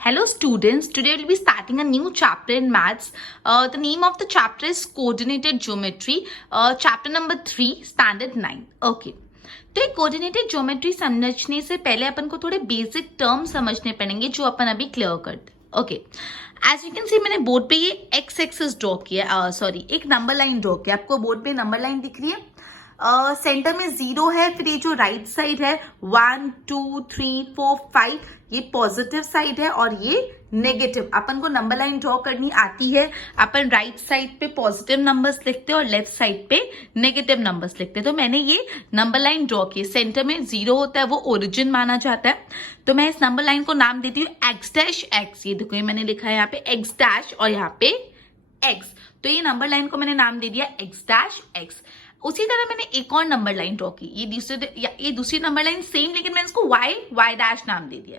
Hello students, today we'll be starting a new chapter in maths. The name of the chapter is Coordinated Geometry, chapter number 3, standard 9. Okay. तो ये coordinated geometry समझने से पहले अपन को थोड़े basic term समझने पड़ेंगे जो अपन अभी क्लियर करते। Okay, as you can see मैंने बोर्ड पे ये एक्स एक्सिस ड्रॉ किया, एक नंबर लाइन ड्रॉ किया। आपको बोर्ड पे नंबर लाइन दिख रही है, सेंटर में 0 है, फिर ये जो राइट साइड है 1 2 3 4 5 ये पॉजिटिव साइड है और ये नेगेटिव। अपन को नंबर लाइन ड्रॉ करनी आती है। अपन राइट साइड पे पॉजिटिव नंबर्स लिखते हैं और लेफ्ट साइड पे नेगेटिव नंबर्स लिखते हैं। तो मैंने ये नंबर लाइन ड्रॉ की, सेंटर में 0 होता है, वो ओरिजिन माना जाता है। तो मैं इस नंबर लाइन को नाम देती हूँ एक्स डैश एक्स। ये देखो, ये मैंने लिखा है यहाँ पे एक्स डैश और यहाँ पे एक्स। तो ये नंबर लाइन को मैंने नाम दे दिया एक्स डैश एक्स। उसी तरह मैंने एक और नंबर लाइन ड्रॉ की, ये दूसरी नंबर लाइन सेम, लेकिन मैंने इसको वाई डैश नाम दे दिया।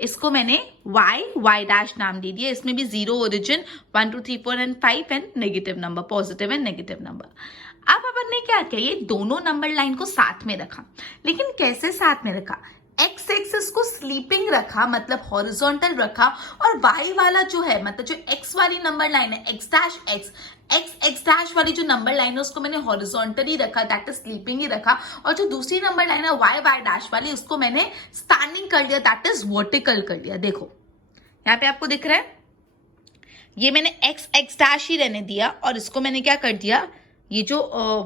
इसको मैंने वाई डैश नाम दे दिया। इसमें भी 0 origin, 1 2 3 4 and 5 and negative number, positive and negative number. अब अपन ने क्या किया, ये दोनों नंबर लाइन को साथ में रखा। लेकिन कैसे साथ में रखा? एक्स एक्सिस को स्लीपिंग रखा, मतलब हॉरिजॉन्टल रखा, और वाई वाला जो है, मतलब जो एक्स वाली नंबर लाइन है x dash x, X dash वाली जो नंबर लाइन है उसको मैंने हॉरिजॉन्टल ही रखा, दैट इज स्लीपिंग ही रखा। और जो दूसरी नंबर लाइन है वाई डैश वाली, उसको मैंने स्टैंडिंग कर दिया, दैट इज वर्टिकल कर दिया। देखो यहाँ पे आपको दिख रहा है, ये मैंने एक्स डैश ही रहने दिया और इसको मैंने क्या कर दिया, ये जो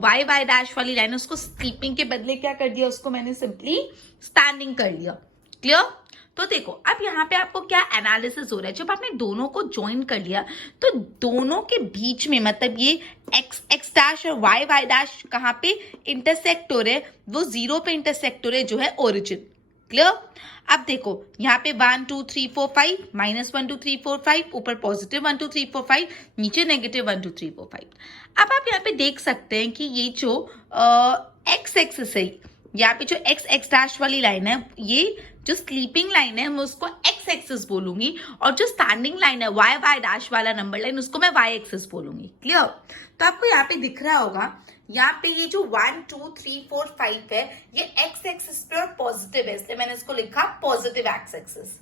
वाई डैश वाली लाइन है उसको स्लीपिंग के बदले क्या कर दिया, उसको मैंने सिंपली स्टैंडिंग कर लिया। क्लियर? तो देखो अब यहाँ पे आपको क्या एनालिसिस हो रहा है, जब आपने दोनों को ज्वाइन कर लिया तो दोनों के बीच में, मतलब ये एक्स डैश और वाई डैश कहाँ पे इंटरसेक्ट हो रहे हैं, वो 0 पे इंटरसेक्ट हो रहे, जो है ओरिजिन। क्लियर? अब देखो यहाँ पे 1 2 3 4 5, -1 2 3 4 5, ऊपर पॉजिटिव 1 2 3 4 5, नीचे नेगेटिव 1 2 3 4 5। अब आप यहाँ पे देख सकते हैं कि ये जो एक्स एक्सिस है, यहाँ पे जो एक्स डैश वाली लाइन है, ये जो स्लीपिंग लाइन है मैं उसको एक्स एक्सिस बोलूंगी, और जो स्टैंडिंग लाइन है वाई डैश वाला नंबर लाइन, उसको मैं वाई एक्सिस बोलूंगी। क्लियर? तो आपको यहाँ पे दिख रहा होगा, यहाँ पे ये जो 1 2 3 4 5 है, ये एक्स एक्सिस पे और पॉजिटिव है, इसलिए मैंने इसको लिखा पॉजिटिव एक्स एक्सिस।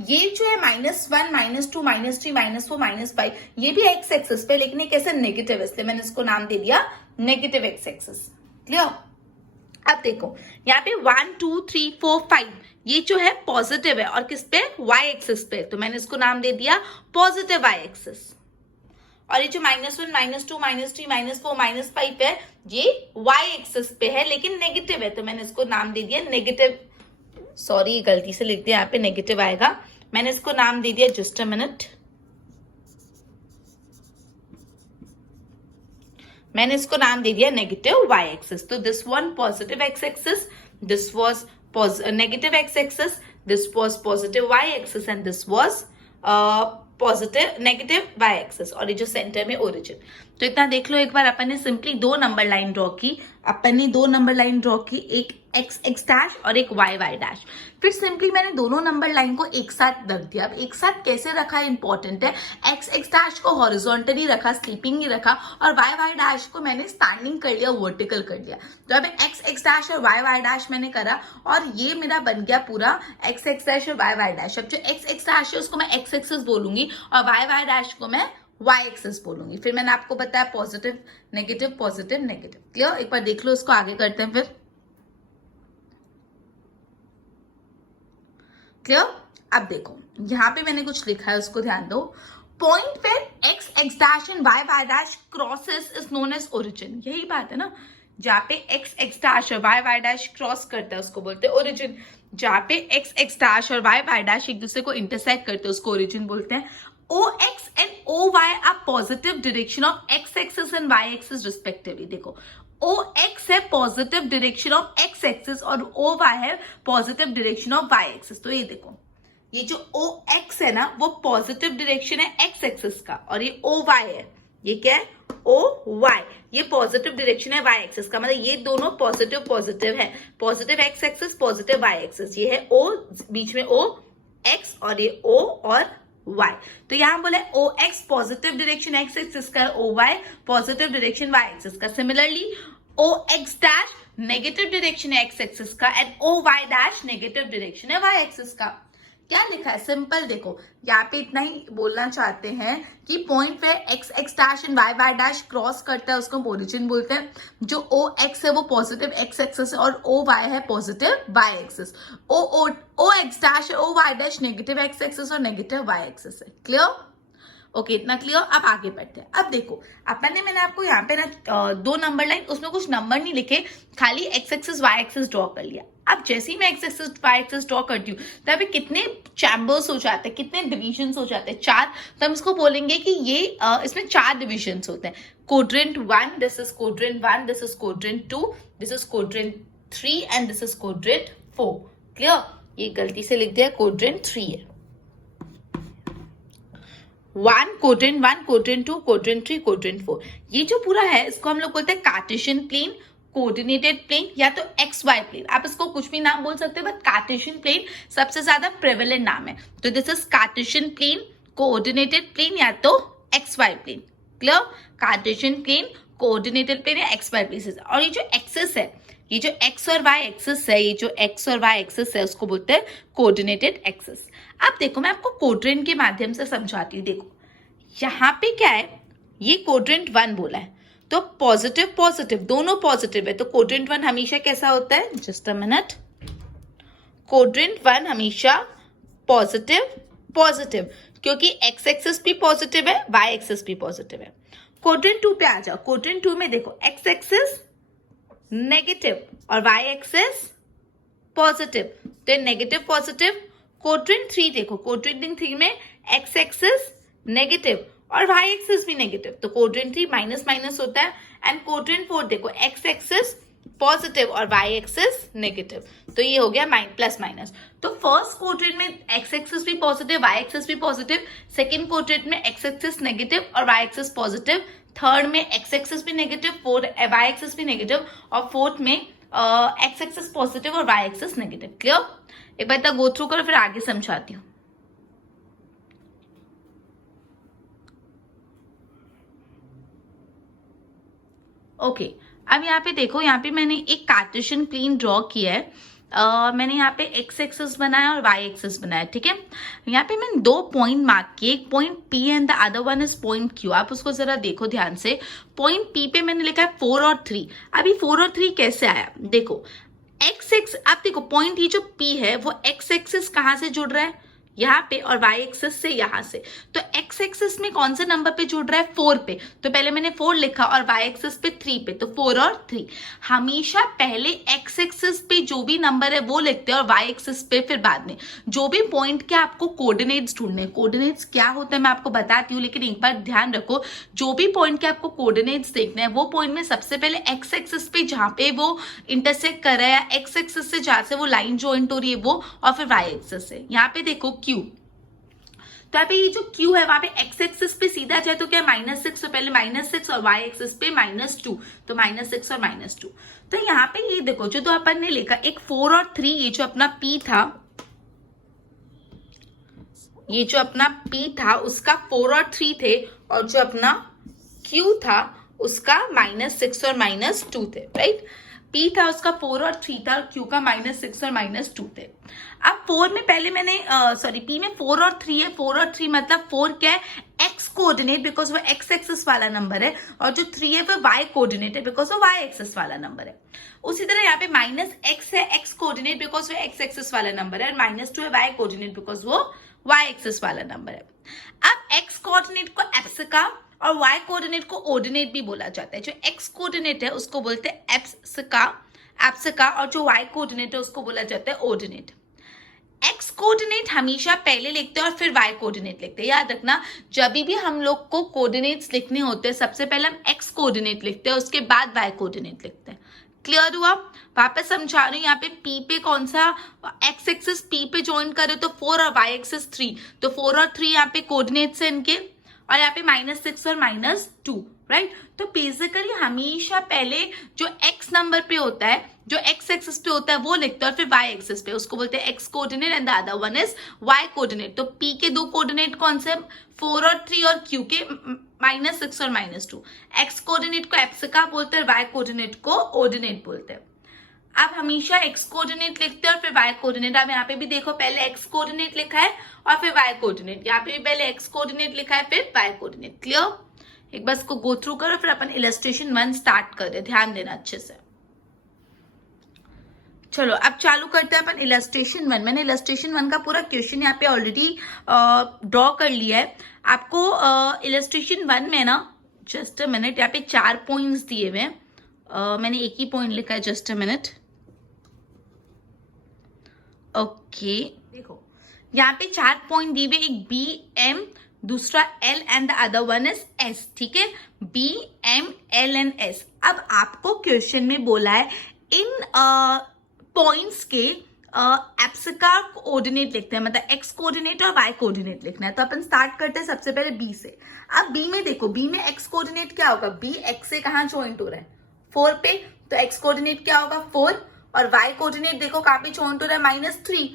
ये जो है -1 -2 -3 -4 -5, ये भी एक्स एक्सिस पे, लेकिन ये कैसे नेगेटिव है, इसलिए मैंने इसको नाम दे दिया नेगेटिव एक्स एक्सिस। क्लियर? अब देखो यहाँ पे 1 2 3 4 5 ये जो है पॉजिटिव है और किस पे, वाई एक्सिस पे, तो मैंने इसको नाम दे दिया पॉजिटिव वाई एक्सिस। और ये जो -1 -2 -3 -4 -5 है, ये वाई एक्सिस पे है लेकिन नेगेटिव है, तो मैंने इसको नाम दे दिया नेगेटिव, सॉरी गलती से लिख दिया, यहाँ पे नेगेटिव आएगा, मैंने इसको नाम दे दिया, जस्ट अ मिनट, मैंने इसको नाम दे दिया नेगेटिव वाई एक्सिस। तो this one positive X axis, this was negative X axis, this was positive Y axis and this was positive negative Y axis, और ये जो सेंटर में ओरिजिन। तो इतना देख लो, एक बार अपन ने सिंपली 2 नंबर लाइन ड्रॉ की, एक एक्स डैश और एक वाई डैश। फिर सिंपली मैंने दोनों नंबर लाइन को एक साथ रख दिया। अब एक साथ कैसे रखा इंपॉर्टेंट है, एक्स डैश को हॉरिजॉन्टली रखा, स्लीपिंग ही रखा, और वाई डैश को मैंने स्टैंडिंग कर लिया, वर्टिकल कर लिया। तो अब एक्स डैश और वाई डैश मैंने करा और ये मेरा बन गया पूरा एक्स डैश और वाई डैश। अब जो एक्स डैश है उसको मैं एक्स एक्सिस बोलूंगी और वाई डैश को मैं वाई एक्सिस बोलूंगी। फिर मैंने आपको बताया positive negative positive negative. Clear? एक बार देख लो, इसको आगे करते हैं फिर। क्लियर? अब देखो यहाँ पे मैंने कुछ लिखा है, उसको ध्यान दो। Point where X dash and Y dash crosses is known as origin. यही बात है ना, जहाँ पे एक्स डैश और वाई डैश क्रॉस करता है उसको बोलते हैं ओरिजिन। जहाँ पे एक्स डैश और वाई डैश एक दूसरे को इंटरसेक्ट करते हैं उसको ओरिजिन बोलते हैं। OX and OY are positive direction of x axis and y axis respectively। देखो OX है positive direction of x axis और OY है positive direction of y axis. तो ये देखो, ये जो OX है ना वो पॉजिटिव डायरेक्शन है x एक्सिस का, और ये OY है, ये क्या है, OY, ये पॉजिटिव डायरेक्शन है y एक्सिस का, मतलब ये दोनों पॉजिटिव पॉजिटिव है, positive x axis positive y axis. ये है O, बीच में O x और ये O और y। तो यहां बोला O x positive direction x axis का, O y positive direction y axis का। Similarly O x dash negative direction है एक्स एक्सिस का and O Y dash negative direction है वाई एक्सिस का। क्या लिखा है, सिंपल देखो, यहाँ पे इतना ही बोलना चाहते हैं कि पॉइंट पे X X dash and Y Y dash cross करता है उसको ओरिजिन बोलते हैं। जो ओ एक्स है वो पॉजिटिव एक्स एक्सिस है और ओ वाई है positive Y axis. O x dash है, O Y dash negative X axis और नेगेटिव वाई एक्सिस है। क्लियर? ओके, इतना क्लियर। अब आगे बढ़ते हैं। अब देखो मैंने आपको यहाँ पे ना 2 नंबर लाइन, उसमें कुछ नंबर नहीं लिखे, खाली X axis Y axis draw कर लिया। अब जैसे ही मैं X axis Y axis draw करती हूँ तो अभी कितने चैम्बर्स हो जाते हैं, कितने डिविजन्स हो जाते हैं, 4। तो हम इसको बोलेंगे कि ये इसमें 4 डिविजन्स होते हैं। Quadrant 1, this is quadrant 1, this is quadrant 2, this is quadrant 3 and this is quadrant 4। Clear? ये गलती से लिख दिया, क्वाड्रेंट 3 है। 1 क्वाड्रेंट 1, क्वाड्रेंट 2, क्वाड्रेंट 3, क्वाड्रेंट 4। ये जो पूरा है इसको हम लोग बोलते हैं कार्टेशियन प्लेन, कोऑर्डिनेटेड प्लेन या तो एक्स वाई प्लेन। आप इसको कुछ भी नाम बोल सकते हो, बट कार्टेशियन प्लेन सबसे ज्यादा प्रेवलेंट नाम है। तो this is Cartesian plane, coordinated plane या तो X Y plane. Clear? Cartesian plane, coordinated plane या एक्स वाई प्लेन। और ये जो एक्सिस है, ये जो एक्स और वाई एक्सिस है, ये जो एक्स और वाई एक्सिस है उसको बोलते हैं कोऑर्डिनेटेड एक्सिस। अब देखो मैं आपको क्वाड्रेंट के माध्यम से समझाती हूँ। देखो यहाँ पे क्या है, ये क्वाड्रेंट 1 बोला है तो पॉजिटिव पॉजिटिव दोनों पॉजिटिव है, तो क्वाड्रेंट 1 हमेशा कैसा होता है, जस्ट अ मिनट, क्वाड्रेंट 1 हमेशा पॉजिटिव पॉजिटिव, क्योंकि एक्स एक्सिस भी पॉजिटिव है, वाई एक्सिस भी पॉजिटिव है। क्वाड्रेंट 2 पे आ जाओ। क्वाड्रेंट 2 में देखो एक्स एक्सिस नेगेटिव और वाई एक्सिस पॉजिटिव, तो नेगेटिव पॉजिटिव। क्वाड्रेंट 3 देखो, क्वाड्रेंट 3 में एक्स एक्सिस नेगेटिव और वाई एक्सिस भी नेगेटिव, तो क्वाड्रेंट 3 माइनस माइनस होता है। एंड क्वाड्रेंट 4 देखो, एक्स एक्सिस पॉजिटिव और वाई एक्सिस नेगेटिव, तो ये हो गया प्लस माइनस। तो फर्स्ट क्वाड्रेंट में एक्स एक्सिस भी पॉजिटिव, वाई एक्सिस भी पॉजिटिव, सेकंड क्वाड्रेंट में एक्स एक्सिस नेगेटिव और वाई एक्सिस पॉजिटिव, थर्ड में एक्स एक्सिस भी नेगेटिव, वाई एक्सिस भी नेगेटिव, और फोर्थ में एक्स एक्सिस पॉजिटिव और वाई एक्सिस नेगेटिव। क्लियर? एक बार तक गो थ्रू करो, फिर आगे समझाती हूँ। ओके, अब यहाँ पे देखो, यहाँ पे मैंने एक कार्टेशियन प्लेन ड्रॉ किया है। मैंने यहाँ पे एक्स एक्सिस बनाया और वाई एक्सिस बनाया, ठीक है। यहाँ पे मैंने 2 पॉइंट मार्क किए, एक point P and the other one is point Q. आप उसको जरा देखो ध्यान से। पॉइंट पी पे मैंने लिखा है 4 और 3। अभी 4 और 3 कैसे आया, देखो एक्स एक्स, आप देखो पॉइंट ये जो पी है वो एक्स एक्सिस कहाँ से जुड़ रहा है, यहाँ पे, और वाई एक्सिस से यहाँ से। तो एक्स एक्सिस में कौन से नंबर पे जुड़ रहा है, 4 पे, तो पहले मैंने 4 लिखा, और वाई एक्सिस पे 3 पे, तो 4 और 3। हमेशा पहले एक्स एक्सिस पे जो भी नंबर है वो लिखते हैं और वाई एक्सिस पे फिर बाद में। जो भी पॉइंट के आपको कोऑर्डिनेट्स ढूंढने, कोऑर्डिनेट्स क्या होते हैं मैं आपको बताती हूँ, लेकिन एक बार ध्यान रखो, जो भी पॉइंट के आपको कोऑर्डिनेट्स देखने हैं वो पॉइंट में सबसे पहले एक्स एक्सिस पे जहाँ पे वो इंटरसेक्ट कर रहा है, एक्स एक्सिस से जहाँ से वो लाइन ज्वाइंट हो रही है वो, और फिर वाई एक्सिस से। यहाँ पे देखो क्यू, तो यहाँ पे ये जो Q है वहां पे एक्स एक्सिस पे सीधा जाए तो क्या -6, तो पहले -6, और वाई एक्सिस पे -2, तो -6 और -2। तो यहाँ पे ये देखो जो तो अपन ने लिखा, एक 4 और 3, ये जो अपना P था, ये जो अपना P था उसका 4 और 3 थे, और जो अपना Q था उसका -6 और -2 थे, राइट। P था उसका 4 और 3 था, और Q का -6 और -2 थे। अब 4 में पहले मैंने P में 4 और 3 है, 4 और 3 मतलब 4 क्या है, एक्स कोऑर्डिनेट, बिकॉज वो एक्स एक्सिस वाला नंबर है, और जो 3 है वो वाई कोऑर्डिनेट है, बिकॉज वो वाई एक्सिस वाला नंबर है। उसी तरह यहाँ पे -x है, एक्स कोऑर्डिनेट, बिकॉज वो एक्स एक्सिस वाला नंबर है, और -2 है वाई कोऑर्डिनेट, बिकॉज वो वाई एक्सिस वाला नंबर है। अब एक्स कोऑर्डिनेट को एप्सिका और वाई कोऑर्डिनेट को ऑर्डिनेट भी बोला जाता है। जो एक्स कोऑर्डिनेट है उसको बोलते हैं एप्सिका, और जो वाई कोऑर्डिनेट है उसको बोला जाता है ऑर्डिनेट। एक्स कोऑर्डिनेट हमेशा पहले लिखते हैं और फिर वाई कोऑर्डिनेट लिखते हैं। याद रखना, जब भी हम लोग को कोऑर्डिनेट्स लिखने होते हैं सबसे पहले हम एक्स कोऑर्डिनेट लिखते हैं, उसके बाद वाई कोऑर्डिनेट लिखते हैं। क्लियर हुआ? वापस समझा रही हूँ। यहाँ पे P पे कौन सा, एक्स एक्सिस P पे ज्वाइन करे तो 4 और वाई एक्सिस 3, तो 4 और 3 यहाँ पे कोऑर्डिनेट्स है इनके, और यहाँ पे -6 और -2, राइट। तो बेसिकली हमेशा पहले जो एक्स नंबर पे होता है, जो एक्स एक्सिस पे होता है वो लिखते हैं, और फिर वाई एक्सिस पे, उसको बोलते हैं X coordinate, and the other one is Y coordinate. तो P के 2 कोऑर्डिनेट कौन से, 4 और 3, और Q के -6 और -2। एक्स कोऑर्डिनेट को एप्सिका बोलते हैं, वाई कोऑर्डिनेट को ऑर्डिनेट बोलते हैं। आप हमेशा एक्स कोऑर्डिनेट लिखते हैं और फिर वाई कोऑर्डिनेट। आप यहाँ पे भी देखो, पहले एक्स कोऑर्डिनेट लिखा है और फिर वाई कोऑर्डिनेट, यहाँ पे भी पहले एक्स कोऑर्डिनेट लिखा है फिर वाई कोऑर्डिनेट। क्लियर? एक बार इसको गो थ्रू करो, फिर अपन इलस्ट्रेशन 1 स्टार्ट कर दे, ध्यान देना अच्छे से। चलो अब चालू करते हैं अपन इलस्ट्रेशन 1। मैंने इलस्ट्रेशन 1 का पूरा क्वेश्चन यहाँ पे ऑलरेडी ड्रॉ कर लिया है। आपको इलस्ट्रेशन 1 में ना, जस्ट अ मिनट, यहाँ पे 4 पॉइंट्स दिए हुए हैं। मैंने एक ही पॉइंट लिखा है, जस्ट अ मिनट। ओके, देखो यहाँ पे 4 पॉइंट दिए हुए, एक बी एम, दूसरा L and the other one is S. ठीक है, B M L and S. अब आपको क्वेश्चन में बोला है इन पॉइंट्स के एप्सिका कोऑर्डिनेट लिखते हैं, मतलब एक्स कोऑर्डिनेट और वाई कोऑर्डिनेट लिखना है। तो अपन स्टार्ट करते हैं सबसे पहले बी से। अब बी में देखो, बी में एक्स कोऑर्डिनेट क्या होगा, बी एक्स से कहाँ ज्वाइंट हो रहा है, 4 पे, तो एक्स कोऑर्डिनेट क्या होगा 4, और वाई कोऑर्डिनेट देखो कहाँ पे ज्वाइंट हो रहा है -3।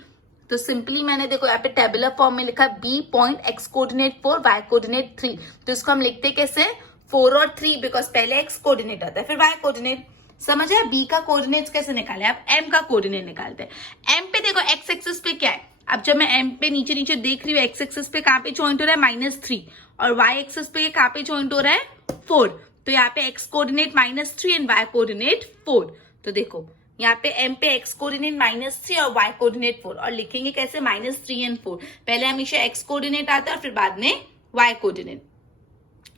तो सिंपली मैंने देखो यहाँ पे टेबुलर फॉर्म में लिखा B point X coordinate 4, Y coordinate 3। तो इसको हम लिखते कैसे, 4 और 3, बिकॉज पहले एक्स कोऑर्डिनेट आता है फिर वाई कोऑर्डिनेट। समझ है? बी का कोऑर्डिनेट्स कैसे निकाले, आप एम का कोऑर्डिनेट निकालते हैं। एम पे देखो एक्स एक्सिस पे क्या है, अब जब मैं एम पे नीचे नीचे देख रही हूँ, एक्स एक्सिस पे कहाँ पे ज्वाइंट हो रहा है -3, और वाई एक्सिस पे कहाँ पे ज्वाइंट हो रहा है 4। तो यहाँ पे X coordinate -3 and Y coordinate 4। तो देखो यहाँ पे एम पे एक्स कोऑर्डिनेट -3 और वाई कोऑर्डिनेट 4, और लिखेंगे कैसे -3 एंड 4। पहले हमेशा एक्स कोऑर्डिनेट आता है और फिर बाद में वाई कोऑर्डिनेट।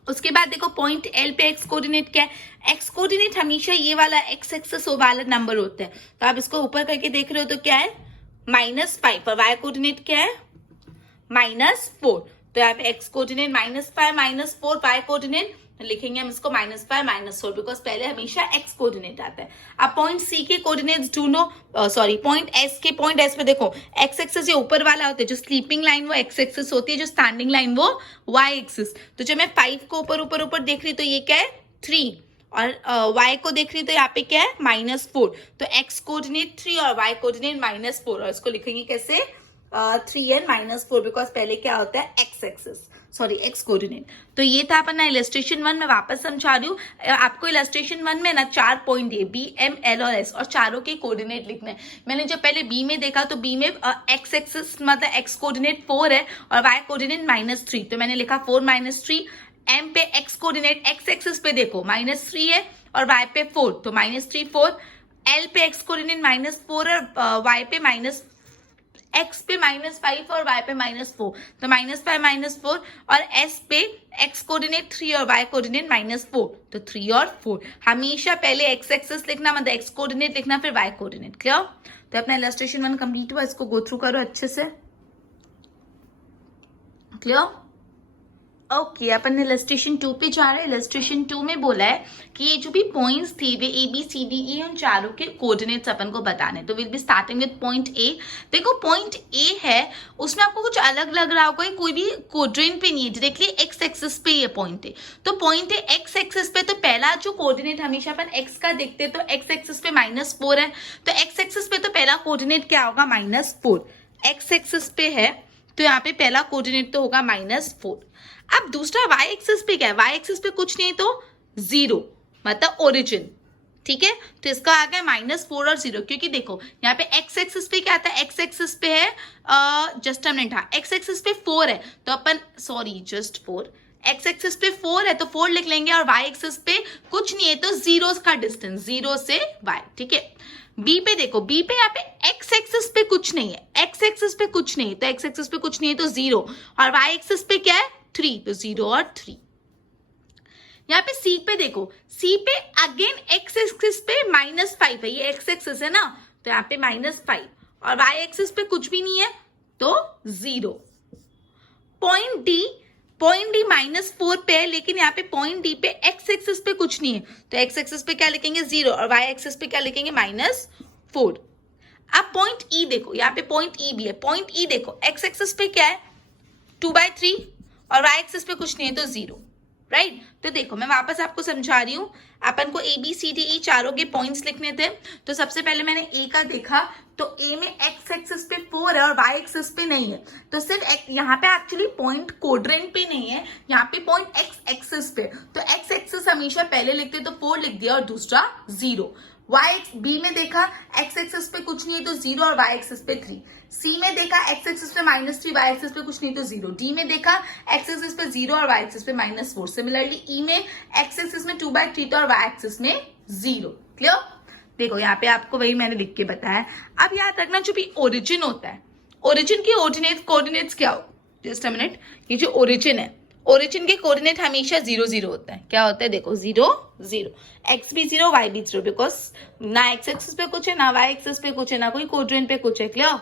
उसके बाद देखो पॉइंट एल पे एक्स कोऑर्डिनेट क्या है, एक्स कोऑर्डिनेट हमेशा ये वाला एक्स एक्सिस वाला नंबर होता है। तो आप इसको ऊपर करके देख रहे हो तो क्या है -5, और वाई कोऑर्डिनेट क्या है -4। तो यहाँ पे एक्स कोऑर्डिनेट -5 -4, वाई कोऑर्डिनेट लिखेंगे हम इसको -5 -4, बिकॉज पहले हमेशा एक्स कोऑर्डिनेट आता है। अब पॉइंट सी के कोऑर्डिनेट्स ढूंढो, सॉरी पॉइंट एस पे देखो, एक्स एक्सिस ये ऊपर वाला होता है, जो स्लीपिंग लाइन वो एक्स एक्सिस होती है, जो स्टैंडिंग लाइन वो वाई एक्सिस। तो जब मैं 5 को ऊपर ऊपर ऊपर देख रही तो ये क्या है 3, और y को देख रही तो यहाँ पे क्या है -4। तो x कोऑर्डिनेट 3 और y कोऑर्डिनेट -4, और इसको लिखेंगे कैसे 3 एंड -4, बिकॉज पहले क्या होता है x axis, sorry x coordinate. तो ये था अपना इलस्ट्रेशन 1। मैं वापस समझा रही हूँ आपको, इलस्ट्रेशन 1 में ना 4 पॉइंट दिए, बी एम एल और एस, और चारों के कोऑर्डिनेट लिखने हैं। मैंने जब पहले बी में देखा तो बी में एक्स एक्सिस मतलब एक्स कोऑर्डिनेट 4 है और वाई कोऑर्डिनेट -3, तो मैंने लिखा 4 -3। एम पे एक्स कोऑर्डिनेट एक्स एक्सिस पे देखो -3 है और वाई पे 4, तो -3 4। एल पे एक्स कोऑर्डिनेट -4 और वाई पे एक्स पे -5 और वाई पे -4, तो -5 -4। और एस पे एक्स कोऑर्डिनेट 3 और वाई कोऑर्डिनेट -4, तो 3 और 4। हमेशा पहले एक्स एक्सिस लिखना, मतलब एक्स कोऑर्डिनेट लिखना, फिर वाई कोऑर्डिनेट। क्लियर? तो अपना इलस्ट्रेशन 1 कंप्लीट हुआ, इसको गो थ्रू करो अच्छे से। क्लियर? ओके, अपन इलस्ट्रेशन 2 पे जा रहे हैं। इलस्ट्रेशन 2 में बोला है कि ये जो भी पॉइंट्स थे वे A B C D E, उन चारों के कोऑर्डिनेट्स अपन को बताने। तो will be starting with point A. देखो पॉइंट ए है, उसमें आपको कुछ अलग लग रहा होगा, कोई भी कोऑर्डिनेट पे नहीं है, डायरेक्टली एक्स एक्सिस पे ये पॉइंट है। तो पॉइंट है एक्स एक्सिस पे, तो पहला जो कोऑर्डिनेट हमेशा अपन एक्स का देखते हैं, तो एक्स एक्सिस पे -4 है, तो एक्स एक्सिस पे तो पहला कोऑर्डिनेट क्या होगा -4। एक्स एक्सिस पे है तो यहाँ पे पहला कोऑर्डिनेट तो होगा -4। अब दूसरा वाई एक्सिस पे क्या है, वाई एक्सिस पे कुछ नहीं तो 0, मतलब ओरिजिन। ठीक है, तो इसका आ गया -4 और 0, क्योंकि देखो यहाँ पे एक्स एक्सिस पे क्या आता है, एक्स एक्सिस पे है जस्ट अ मिनट, हाँ एक्स एक्सिस पे 4 है, तो अपन सॉरी जस्ट 4, एक्स एक्सिस पे 4 है तो 4 लिख लेंगे, और वाई एक्सिस पे कुछ नहीं है तो 0 का डिस्टेंस, 0 से y। ठीक है, बी पे देखो, बी पे यहाँ पे एक्स एक्सिस पे कुछ नहीं है, एक्स एक्सिस पे कुछ नहीं है, तो एक्स एक्सिस पे कुछ नहीं है तो 0, और वाई एक्सिस पे क्या है 3, तो 0 और 3। यहाँ पे सी पे देखो, सी पे अगेन एक्स एक्सिस पे -5 है, ये एक्स एक्सिस है ना, तो यहाँ पे -5, और वाई एक्सिस पे कुछ भी नहीं है तो 0। पॉइंट डी -4 पे है, लेकिन यहाँ पे पॉइंट डी पे एक्स एक्सिस पे कुछ नहीं है, तो एक्स एक्सिस पे क्या लिखेंगे 0, और वाई एक्सिस पे क्या लिखेंगे -4। अब पॉइंट ई देखो, यहाँ पे पॉइंट ई भी है, पॉइंट ई देखो एक्स एक्सिस पे क्या है 2/3, और वाई एक्सिस पे कुछ नहीं है तो 0, राइट। तो देखो मैं वापस आपको समझा रही हूँ, अपन को A B C D E चारों के पॉइंट्स लिखने थे। तो सबसे पहले मैंने ए का देखा, तो ए में एक्स एक्सिस पे 4 है और वाई एक्सिस पे नहीं है, तो सिर्फ यहाँ पे एक्चुअली पॉइंट कोऑर्डिनेट पे नहीं है, यहाँ पे पॉइंट एक्स एक्सिस पे, तो एक्स एक्सिस हमेशा पहले लिखते तो 4 लिख दिया और दूसरा 0। बी में देखा एक्स एक्सिस पे कुछ नहीं है तो 0 और वाई एक्सिस पे 3। सी में देखा एक्स एक्सिस पे -3, वाई एक्सिस पे कुछ नहीं तो 0। डी में देखा एक्स एक्सिस पे 0 और वाई एक्सिस पे -4। सिमिलरली ई में एक्स एक्सिस में 2/3 और वाई एक्सिस में 0। क्लियर? देखो यहाँ पे आपको वही मैंने लिख के बताया। अब याद रखना जो भी ओरिजिन होता है, ओरिजिन के कोऑर्डिनेट्स क्या हो, जस्ट अ मिनट, ये जो ओरिजिन है, ओरिजिन के कोऑर्डिनेट हमेशा 0 0 होता है। क्या होता है? देखो 0 0, एक्स भी 0 वाई भी 0, बिकॉज ना एक्स एक्सिस पे कुछ है ना वाई एक्सिस पे कुछ है ना कोई कोऑर्डिनेट पे कुछ है। क्लियर?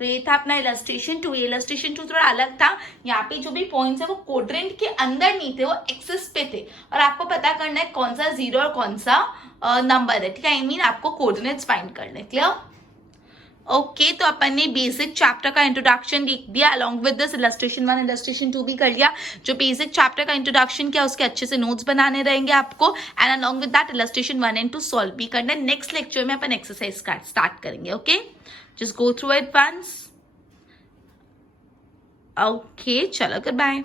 तो ये था अपना इलस्ट्रेशन 2। इलस्ट्रेशन 2 थोड़ा अलग था। यहाँ पे जो भी पॉइंट्स है वो कोऑर्डिनेट के अंदर नहीं थे, वो एक्सिस पे थे और आपको पता करना है कौन सा 0 और कौन सा नंबर है। ठीक है? आई मीन आपको कोऑर्डिनेट्स फाइंड करने। क्लियर? ओके, तो अपन ने बेसिक चैप्टर का इंट्रोडक्शन लिख दिया, along with this illustration 1 illustration 2 भी कर लिया। जो बेसिक चैप्टर का इंट्रोडक्शन किया उसके अच्छे से नोट्स बनाने रहेंगे आपको, and along with that illustration 1 and 2 solve भी करना है। नेक्स्ट लेक्चर में अपन एक्सरसाइज स्टार्ट करेंगे। Okay, just go through it once. Okay, चलो गुड बाय।